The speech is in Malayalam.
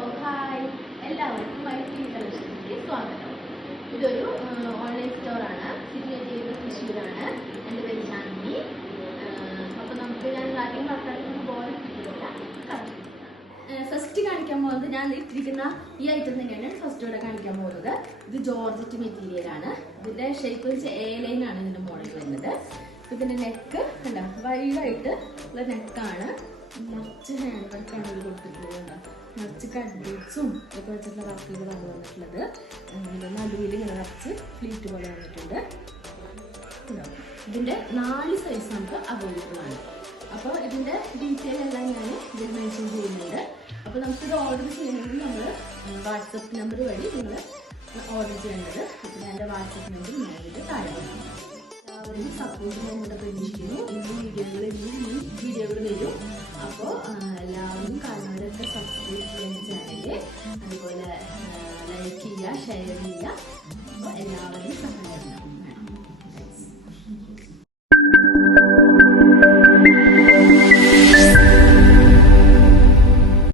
ഹായ് എല്ലാവർക്കും വൈറ്റ് കളക്ഷനിലേക്ക് സ്വാഗതം. ഇതൊരു ഓൺലൈൻ സ്റ്റോറാണ്. സിറ്റിനേറ്റ് തൃശ്ശൂരാണ്. എൻ്റെ പേര് ചാന്ദിനി. അപ്പോൾ ഞാൻ ആദ്യം പറഞ്ഞിട്ട് പോലെ ഫസ്റ്റ് കാണിക്കാൻ പോകുന്നത് ഞാൻ ഇട്ടിരിക്കുന്ന ഈ ഐറ്റം തന്നെയാണ് ഫസ്റ്റ് ഇവിടെ കാണിക്കാൻ പോകുന്നത്. ഇത് ജോർജറ്റ് മെറ്റീരിയലാണ്. ഇതിൻ്റെ ഷേപ്പ് വെച്ച് എ ലൈനാണ് ഇതിൻ്റെ മോഡൽ വരുന്നത്. ഇതിൻ്റെ നെക്ക് കണ്ടോ വൈഡായിട്ട് ഉള്ള നെക്കാണ്. നിറച്ച് ഹാൻഡ് വർക്കാണ് ഇത് കൊടുത്തിട്ടുള്ളത്. നിറച്ച് കട്ട്ബീഡ്സും ഒക്കെ വെച്ചിട്ടുള്ള വർക്കുകളാണ് വന്നിട്ടുള്ളത്. നടുവിൽ ഇങ്ങനെ നിറച്ച് ഫ്ലീറ്റ് പോലെ വന്നിട്ടുണ്ട്. ഇതിൻ്റെ 4 സൈസ് നമുക്ക് അവൈലബിൾ ആണ്. അപ്പോൾ ഇതിൻ്റെ ഡീറ്റെയിൽ എല്ലാം ഞാൻ ഇതിൽ മെൻഷൻ ചെയ്യുന്നുണ്ട്. അപ്പോൾ നമുക്കിത് ഓർഡർ ചെയ്യണമെങ്കിൽ നമ്മൾ വാട്സപ്പ് നമ്പർ വഴി നിങ്ങൾ ഓർഡർ ചെയ്യേണ്ടത്. അപ്പോൾ ഞാൻ എൻ്റെ വാട്സപ്പ് നമ്പർ ഞാനിത് താഴെ വയ്ക്കും. എല്ലാവരും സപ്പോർട്ട് ചെയ്യാൻ പ്രതീക്ഷിക്കുന്നു. ഈ വീഡിയോകൾ വരും. അപ്പോൾ എല്ലാവരും കാണുന്നവരൊക്കെ സബ്സ്ക്രൈബ് ചെയ്യുന്ന ചാനല്, അതുപോലെ ലൈക്ക് ചെയ്യുക, ഷെയർ ചെയ്യുക. അപ്പോൾ എല്ലാവരും സഹായം